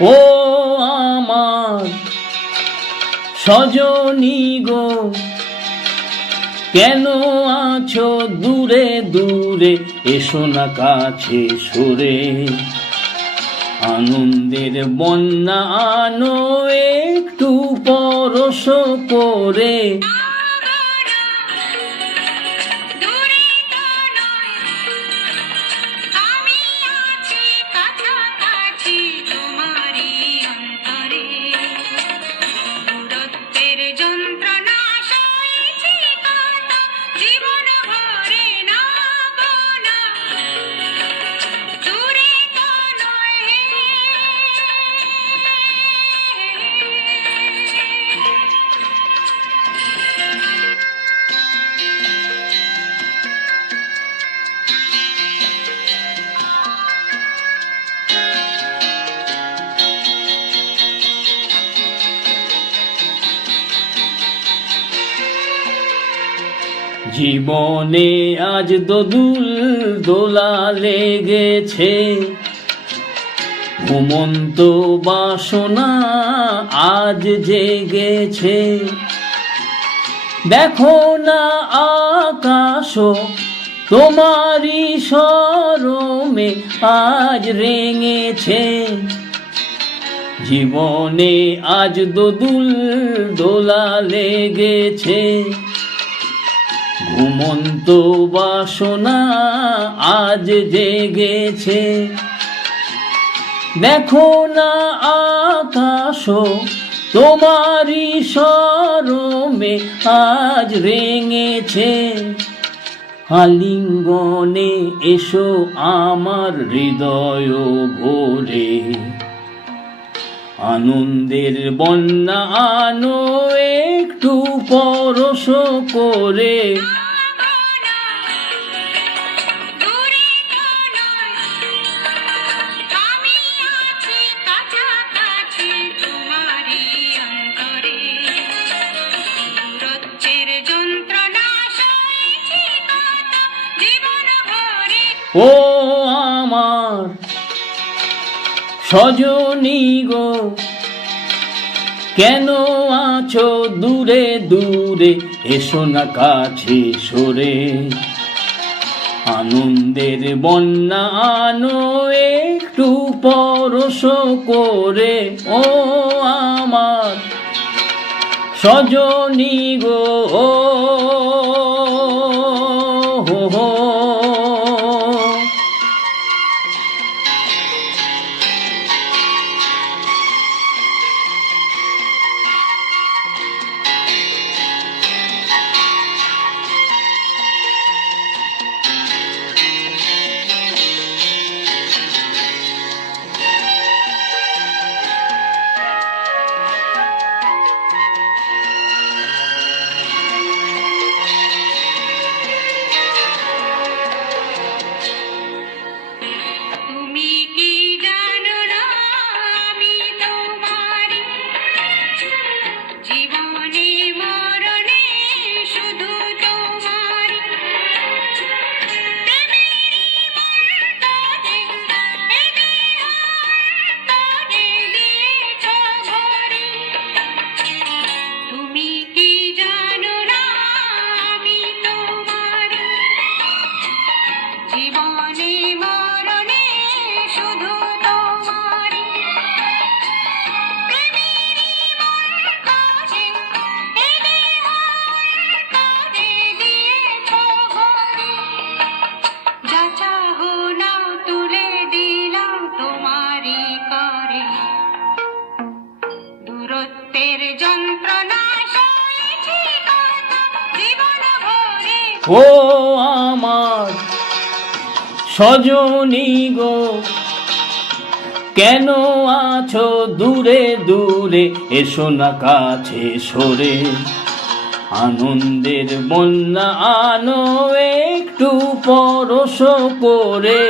ও আমার সজনী গো, কেন আছো দূরে দূরে, এসো না কাছে সরে। আনন্দের বন্যা আনো একটু পরশ করে। জীবনে আজ দোদুল দোলা লেগেছে, ঘুমন্ত বাসনা আজ জেগেছে। দেখো না আকাশ তোমারই শরমে আজ রেঙেছে। জীবনে আজ দোদুল দোলা লেগেছে, ঘুমন্ত বাসনা আজ জেগেছে। দেখো না আকাশ তোমারই শরমে আজ রেঙেছে। আলিঙ্গনে এসো আমার হৃদয় ভরে, আনন্দের বন্যা আনো একটু পরশ করে। ও আমার সজনী গো, কেন আছো দূরে দূরে, এসো না কাছে সরে। আনন্দের বন্যা আনো একটু পরশ করে। ও আমার সজনী গো, ও আমার সজনী গো, কেন আছো দূরে দূরে, এসো না কাছে সরে। আনন্দের বন্যা আনো একটু পরশ করে।